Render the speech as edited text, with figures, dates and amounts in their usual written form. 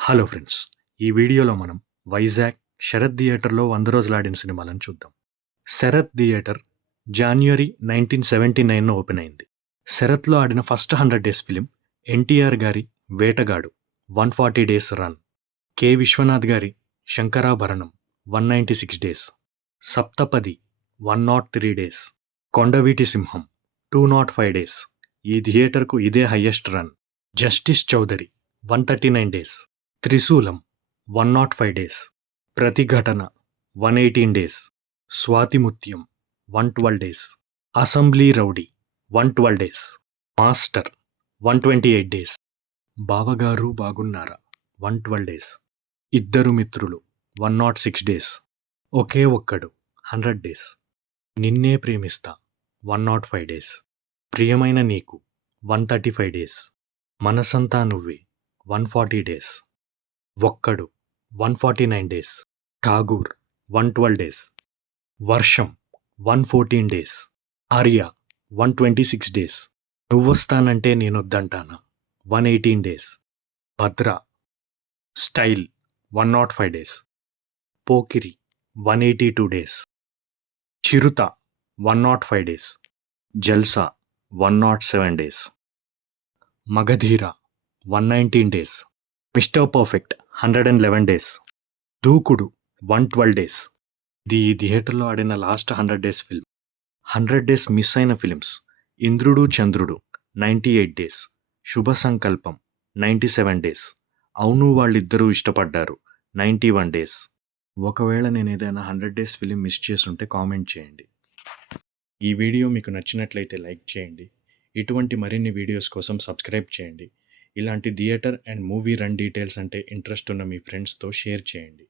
Hello friends! ఈ వీడియోలో మనం వైజాగ్ శరత్ థియేటర్‌లో 100 రోజులాడిన సినిమాలను చూద్దాం. శరత్ థియేటర్ జాన్యువరి 1979 ఓపెన్ అయింది. శరత్‌లో ఆడిన ఫస్ట్ 100 డేస్ ఫిల్మ్ ఎన్టీఆర్ గారి 'వేటగాడు' 140 డేస్ రన్, కె. విశ్వనాథ్ గారి 'Sankarabharanam' 196 days, Saptapadi 103 days, Kondaveeti Simham 205 days. ఈ థియేటర్కు ఇదే highest run. Justice Chowdary 139 days, Trisulam 105 days, Pratighatana 118 days, Swathimuthyam 112 days, Assembly Rowdy 112 days, Master 128 days, Bavagaru Bagunnara 112 days, ఇద్దరు మిత్రులు 106 డేస్, ఒకే ఒక్కడు 100 డేస్, నిన్నే ప్రేమిస్తా 105 డేస్, ప్రియమైన నీకు 135 డేస్, మనసంతా నువ్వే 140 డేస్, ఒక్కడు 149 డేస్, ఠాగూర్ 112 డేస్, వర్షం 114 డేస్, ఆర్య 126 డేస్, నువ్వొస్తానంటే నేనొద్దంటానా 118 డేస్, భద్ర, స్టైల్ 105 డేస్, పోకిరి 182 డేస్, చిరుత 105 డేస్, జల్సా 107 days, Magadheera 119 days, mister perfect 111 days, దూకుడు 112 డేస్. ఇది ఈ థియేటర్లో ఆడిన last 100 days film. 100 days miss అయిన ఫిలిమ్స్: ఇంద్రుడు చంద్రుడు 98 డేస్, శుభ సంకల్పం 97 డేస్, అవును వాళ్ళిద్దరూ ఇష్టపడ్డారు 91 డేస్. ఒకవేళ నేను ఏదైనా 100 డేస్ ఫిలిం మిస్ చేసుంటే కామెంట్ చేయండి. ఈ వీడియో మీకు నచ్చినట్లయితే లైక్ చేయండి. ఇటువంటి మరిన్ని వీడియోస్ కోసం సబ్స్క్రైబ్ చేయండి. ఇలాంటి theatre and movie run details అంటే ఇంట్రెస్ట్ ఉన్న మీ ఫ్రెండ్స్తో షేర్ చేయండి.